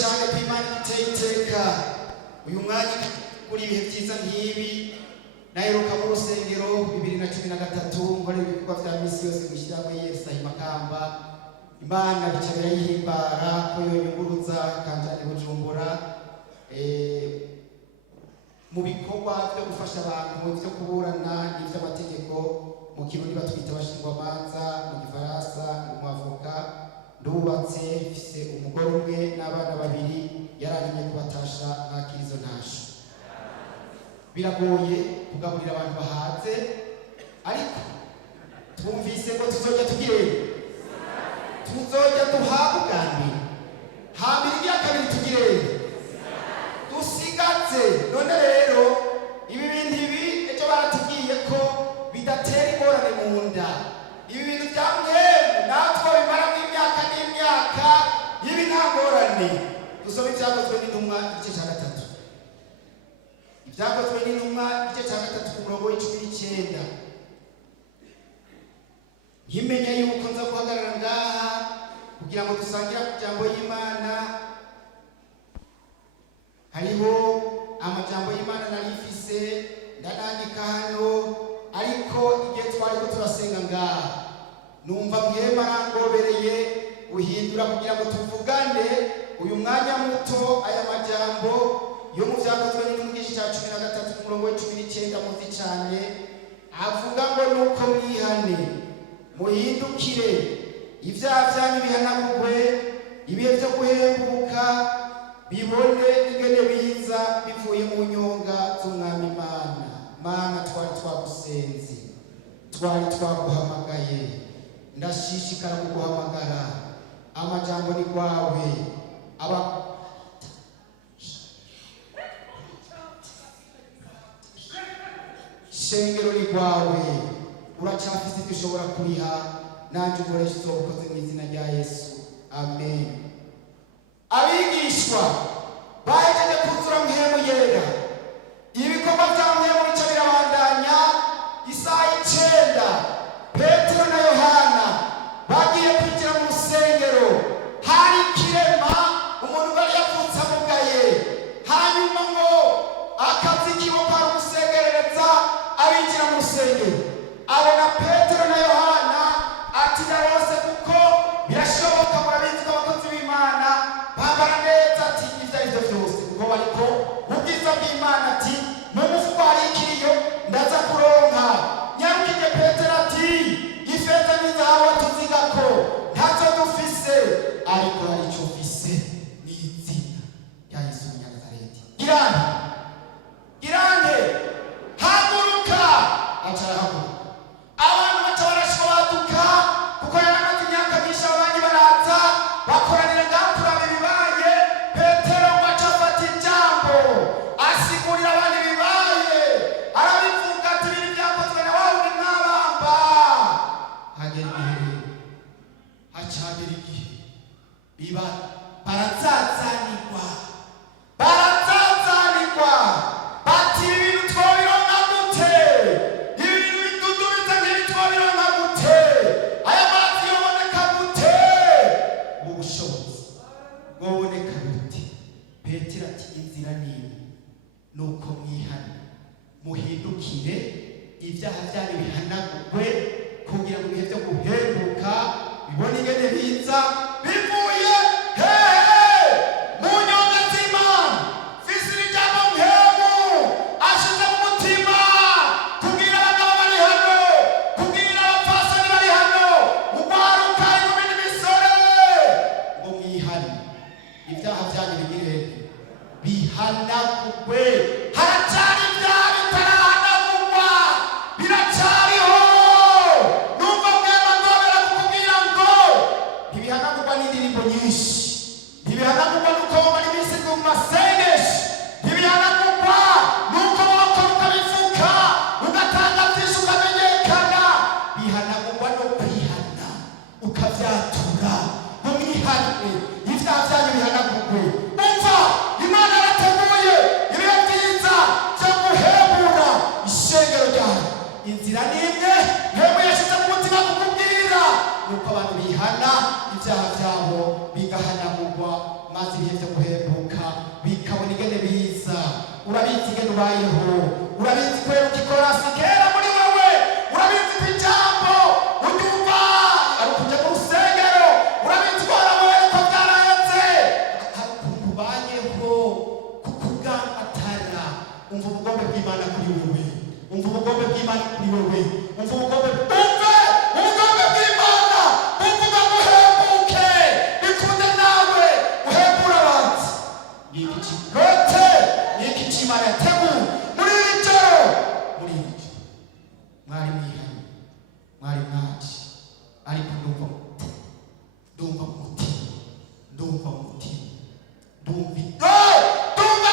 cyane ko Imana iteye iteka uyu mwanya kuri ibihe byiza nk'ibi naheruka mu rusengero 2013 nkora ibikorwa bya misi yose gushyiramo Yesu ahimakamba Imana bica birayihimbara ko yonyunguruza kanjani Bujumbura mu bikorwa byo gufasha abantu byo kuburana n'iby'amategeko mu kirundi batwita abashingwamanza mu gifaransa umwavoka ndubatse mfise umugore umwe n'abana babiri yaranyemye kubatasha nkakirizo ntasho biragoye kugaburira abantu bahaze ariko twumvise ko tuzojya duhabugane hambere ya kabiri tugire dusigatse none rero ibi bintu ibi ejo baratubwiye ko bidatera ingorane mu nda ibi bintu byamwe natwe bimara imyaka n'imyaka ibi nta ngorane dusoma ibyakozwe n'intumwa igice cya 3 ibyakozwe n'intumwa igice cya 3 ku murongo w'19 nkimenya yuko nza guhagarara ngaha kugira ngo dusangire ku jambo y'Imana hariho amajambo y'Imana narifise ndanandika hano ariko igihe twari ko turasenga ngaha numva mwema rangobereye uhindura kugira ngo tuvugane uyu mwanya muto aya majambo yo mu byakozwe n'intumwa igice cya 13 ku murongo w'19 muzi cyane avuga ngo nuko mwihane muhindukire ivyaha vyanyu bihanagurwe ibihe byo guhembuka bibone ingene biza bivuye mu nyonga z'umwami Mana twari twagusenze twari twaguhamagaye ndashishikara kuguhamagara amajambo ni kwawe shengero ni kwawe uracyafise ibyo ushobora kuriha nanje ukoresha izobukoze mu izina rya Yesu amen. Abigishwa bahejeje kuzura mpemu yera ibikorwa bya mpemu bica birabandanya isaha 9 Petero na Yohana bagiye kwinjira mu rusengero hari kirema umuntu bari yapfutse amugaye hanyuma ngo akazi kibo kwa gusengereza abinjira mu rusengero abona Petero na Yohana ati narose kuko birashoboka murabizi ko abakozi b'Imana bambara neza ati ibyo byose kuko bariko ubwiza bw'Imana ati mu mufuko hari ikiriyo ndaza kuronka nyarukije Petero ati ifeza n'izahabu tuzigako ntazo dufise ariko hari icyo ufise ni izina rya Yesu w'Umunyazareti girane haguruka acarahaguruka abantu baca barashwaduka kuko yaramaze imyaka myinshi abanyi baraza bakoranira ngakuraba ibibaye Petero baca afata ijambo asigurira abantu ibibaye arabivuga ati ibintu byakozwe na wawe mwabamba hagera igihe biba baratsatsanirwa bati ibintu twobironka gute ibintu bidudubiza ntibitwobironka gute aya mazi yoboneka gute ubushobozi bwoboneka gute Petero ati inzira nini nuko mwihane muhindukire ivyaha vyanyu bihanagurwe kugira ngo ibihe byo guhembuka bibone ingene biza bivuye mu nyonga z'Imana fisiri jambo mpemu ashize mu mutima kubwira abagabo bari hano kubwira abapfasoni bari hano ugwaruka inkumi n'imisore ngo mwihane ivyaha vyanyu bigire bihanagurwe haracari ibyaha bitarahanagurwa biracariho numva mwema ngobera kukubwira ngo ntibihanagurwa n'indirimbo nyinshi ntibihanagurwa nuko bari iminsi mu masengesho ntibihanagurwa nuko wakora ukabivuga ugatanga byinshi ukamenyekana bihanagurwa no kwihana ukavyatura ngo mwihane ibyaha vyanyu bihanagurwe umva Imana arateguye ibihe byiza guhembuka bikabona ingene biza. Urabizi ingene ubayeho, urabizi kwera ukikora sikera muri wewe, urabizi ko ijambo unyumva ari ukuja mu rusengero, urabizi ko waraboye ko byaraheze. Hari ukuntu ubayeho kukugambatara. Umva ubugombe bw'Imana kuri wewe, umva ubugombe bw'Imana kuri wewe, umva ubugombe bw'Imana buvuga guhembuke bikunde nawe uhembura abantu. Niki kigote, niki kimana tegu muri iri joro, muri iri joro mwari mwihane, mwari mwaje, ariko ndumva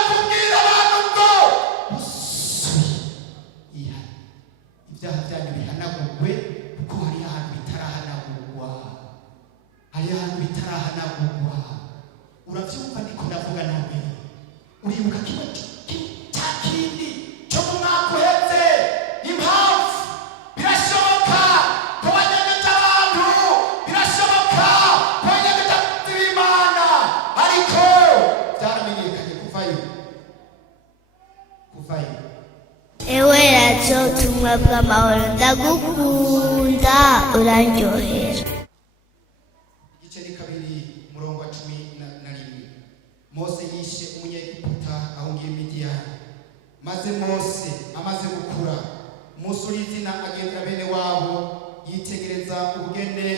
kubwira abantu ngo musuye ihane. Ivyaha vyanyu bihanagurwe, kuko hari ahantu bitarahanagurwa, uravyumva ndiko ndavuga nawe? Uribuka kino cya kindi cyo mu mwaka uheze? Impamvu birashoboka ko wanyegeje abantu, birashoboka ko wanyegeje Imana, ariko byaramenyekanye kuvayo. Ewe radiyo ubutumwa bw'amahoro, ndagukunda uraryohera. Igice ni 2 umurongo wa 11. Mose yishe umunyegiputa ahungiye Midiyani. Maze Mose amaze gukura, umusore izina agendera bene wabo, yitegereza ubugene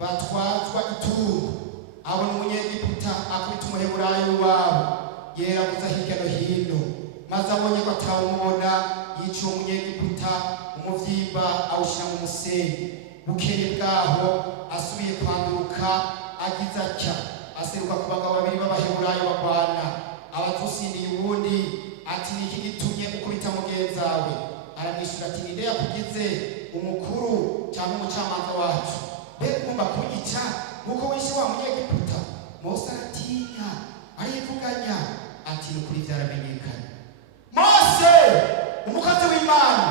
batwazwa itungo. Abona umunyegiputa akubita umuheburayo wabo, yeraguza hirya no hino. Maze abonye ko atawumubona, yica uwo munyegiputa umuvyimba awushira mu musenyi. Bukeye bwaho asubiye kwanduruka, agize atya, aseruka ku bagabo babiri b'abaheburayo bagwana. Abazusindiye uwundi ati, niki gitumye ukubita mugenzawe? Aramwishura ati, ninde yakugize umukuru cyangwa umucamanza wacu? Mbega ugomba kunyica nk'uko wishe wa munyegiputa? Mose aratinya, arivuganya ati, nukuri vyaramenyekanye. Mose umukozi w'Imana,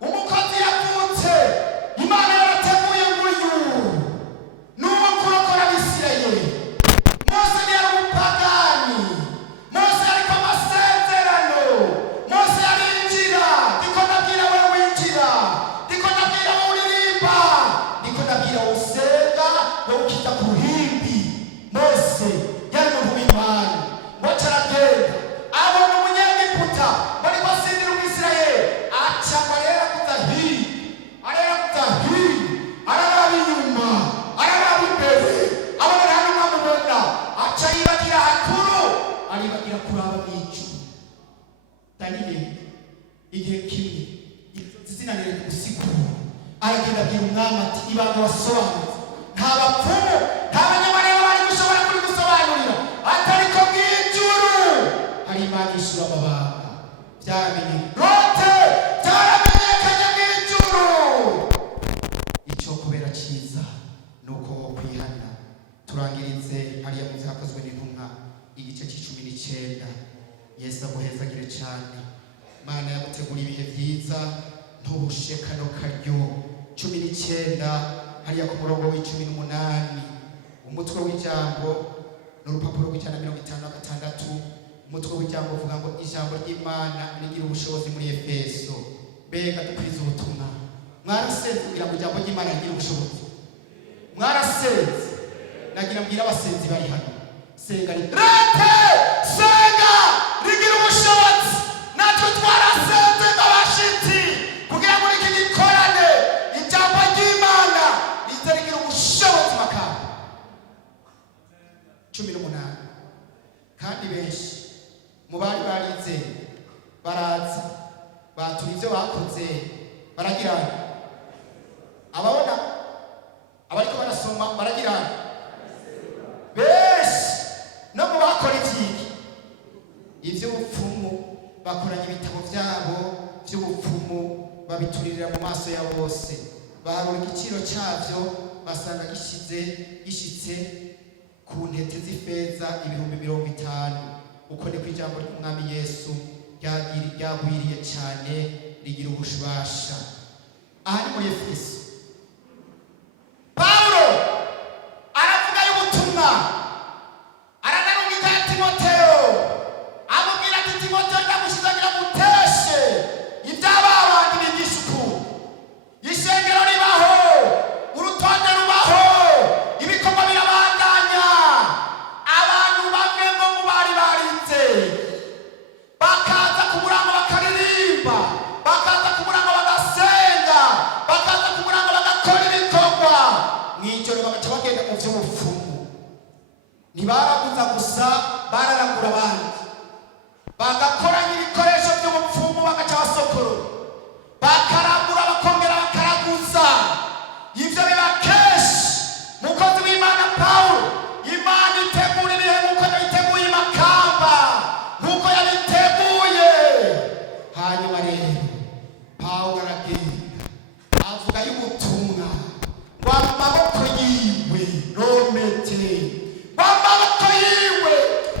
umukozi yavutse, Imana yarateguye nguyu n'uwo kurokora Abisirayeli. Mose ntiyari umupagani, Mose ariko amasezerano. Mose yarinjira, ndiko ndabwira wewe winjira, ndiko ndabwira wewe uririmba, ndiko ndabwira wewe usenga, wewe ukita ku ruhimbi. Mose yari umuntu w'Imana. Mose aragenda abona umunyegiputa bari basindira Umwisirayeli, aca barera kudahi, araraba inyuma, araraba imbere, abona nta n'umwe amubona, aca yibagira hakuru, aribagira kuraba mw'ijuru. Daniel igihe kimwe izina riri gusigura, aragenda abwira umwami ati, ibanga wasobanutse nta bapfumu nta banyamareba bari gushobora kuri gusobanurira, atariko mw'ijuru hari Imana ishura amabanga. Byaramenyekanye mw'ijuru. Icyo kubera cyiza nuko kwihana. Turangirize hariya mu Vyakozwe n'Intumwa igice c'19. Yesu aguhezagire cyane. Imana yagutegura ibihe byiza, nturushe kano karyo. 19 hariya ku murongo w'18, umutwe w'ijambo n'urupapuro rw'156. Umutwe w'ijambo uvuga ngo ijambo ry'Imana rigira ubushobozi muri Efeso. Mbega dukwiza ubutumwa. Mwarasenze kugira ngo ijambo ry'Imana rigire ubushobozi? Mwarasenze? Nagira mbwira abasenzi bari hano, senga senga rigira ubushobozi. Natwe twarasenze nk'abashitsi kugira ngo iki gikorane ijambo ry'Imana rize rigira ubushobozi makamba. 18. Kandi benshi mu bari barize baraza batura ibyo bakoze, baragira ababona abariko barasoma, baragira benshi no mu bakora iby'ubupfumu bakoranya ibitabo byabo by'ubupfumu, babituririra mu maso ya bose, baharura igiciro cyabyo, basanga gishitse ku ntete z'ifeza 50,000. Uko ni ijambo ry'Umwami Yesu ryagwiriye cyane, rigira ubushubasha. Aha ni muri Efeso. Paulo aravuga y'ubutumwa, aranarunga Timoteyo amubwira ati Timoteyo ndagushyizagira guteshe iby'ababandi bigisha ukuri. Ishengero ribaho, urutonde rubaho, ibikorwa birabandanya. Abantu bamwe ngo mu bari barinze bakaza ku murango bakaririmba, bakaza ku murango bagasenga, bakaza ku murango bagakora ibikorwa, mw'ijoro bagaca bagenda mu by'ubupfumu. Ntibaraguza gusa, bararagura abandi, bagakoranya ibikoresho by'ubupfumu bagaca basokoro, bakaragura bakongera bakaraguza. Ibyo biba kenshi. Mukozi w'Imana Pawulo, Imana itegura ibihe nk'uko yabiteguye i Makamba, nk'uko yabiteguye. Hanyuma rero Pawulo aragenda avuga y'ubutumwa ngo amaboko yiwe romete, ngo amaboko yiwe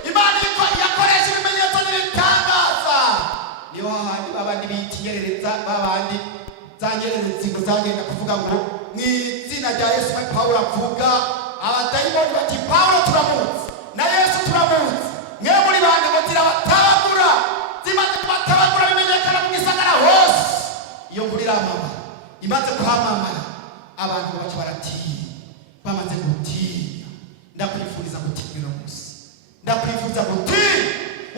Imana yakoresha ibimenyetso n'ibitangaza. Niyo hahandi babandi bitiyerereza, babandi zanyerereza ngo zagenda kuvuga ngo mw'izina rya Yesu. Pawulo avuga, abadayimoni bati Pawulo turamuzi na Yesu turamuzi, mwe muri bande ngo zirabatabagura. Zimaze kubatabagura bimenyekana mu gisagara hose. Iyo nkuru iramamara, imaze kuhamamara, abantu baca baratinya. Bamaze gutinya, ndakwifuriza gutinya uno munsi, ndakwifuriza gutinya.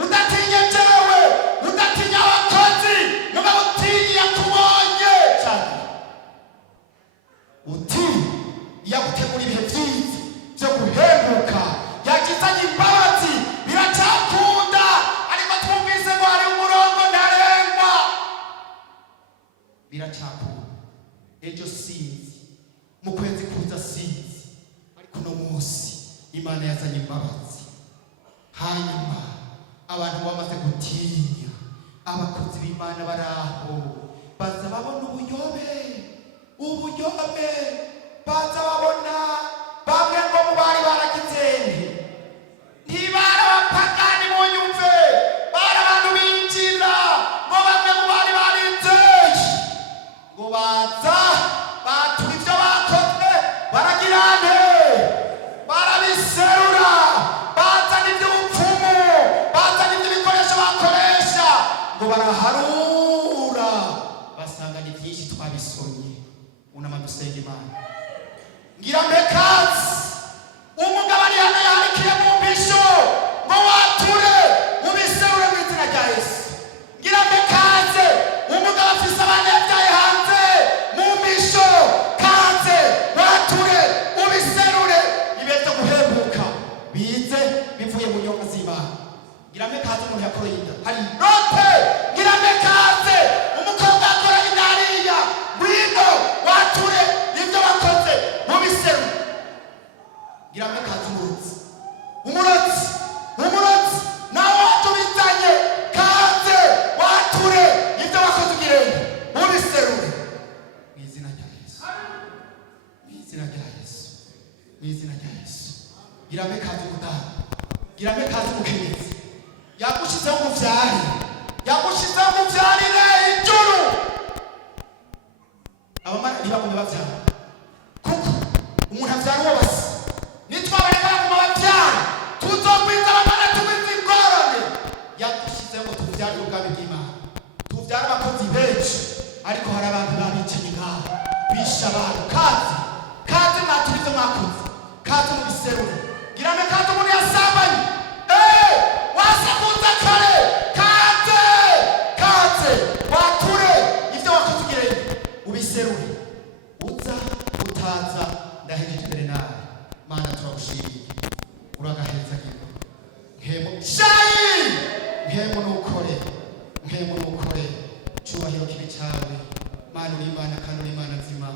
Udatinya jewe, udatinya abakozi, mugabo utinya yakubonye cyane. Utinya yagutegura ibihe byiza byo guhembuka, yakizanye imbabazi, biracyakunda. Ariko twumvise ngo hari umurongo ntarengwa, biracyakunda. Ejo sinzi, mu kwezi kuza sinzi, ariko uno munsi Imana yazanye imbabazi. Hanyuma abantu bamaze gutinya, abakozi b'Imana baraho baza babona ubuyobe, baza babona bamwe ngo mu bari barakizende, ntibari abapagani mu nyumve, bari abantu binjira, ngo bamwe mu bari barinzeje, ngo baza batura ibyo bakoze, baragira nte, barabiserura, bazana iby'ubupfumu, bazana iby'ibikoresho bakoresha, ngo baraharura, basanga ni byinshi twabisomye. Unama dusenga Imana. Ngira mbekazi umugabo ari hano yarikiye mu mbisho ngo wature ubiserure mu izina rya Yesu. Ngira mbekaze umugabo afise abana yabyaye hanze mu mbisho, kaze wature ubiserure, ibete guhembuka bize bivuye mu nyonga z'Imana. Ngira mbekaze umuntu yakoreye inda hari note. Ngira mbekaze umukobwa yakoreye inda hariya, ngwino wature ibyo wakoze mubiserure. Ngira mbekaze umurotsi nawe watubizanye, kaze wature ibyo wakoze ugirende mubiserure mu izina rya Yesu, mu izina rya Yesu, mu izina rya Yesu. Ngira mbekaze umudamu, ngira mbekaze umukenyezi, yagushizeho umuvyarire ijuru. Abamara ntibagomba bavyara, kuko umuntu avyara uwo basi. Nitwabareka baguma bavyara, tuzogwiza abamara tugwiza ingorane. Yagushizeho ngo tuvyare ubwami bw'Imana, tuvyare abakozi benshi, ariko hari abantu babicaye ngaho bisha abantu. Kaze mwatura ivyo mwakoze, kaze mubiserure. Ngira mbekaze umuntu yasambanye, wasakuza kare, kaze wature ibyo wakoze ugirende ubiserure. Uza utaza ndahejeje imbere nawe. Mana turagushimiye, uragaheza giko nkemo shayi, nkemo nukore cyubahiro kibi cyawe. Mana uri Imana kandi uri Imana nzima.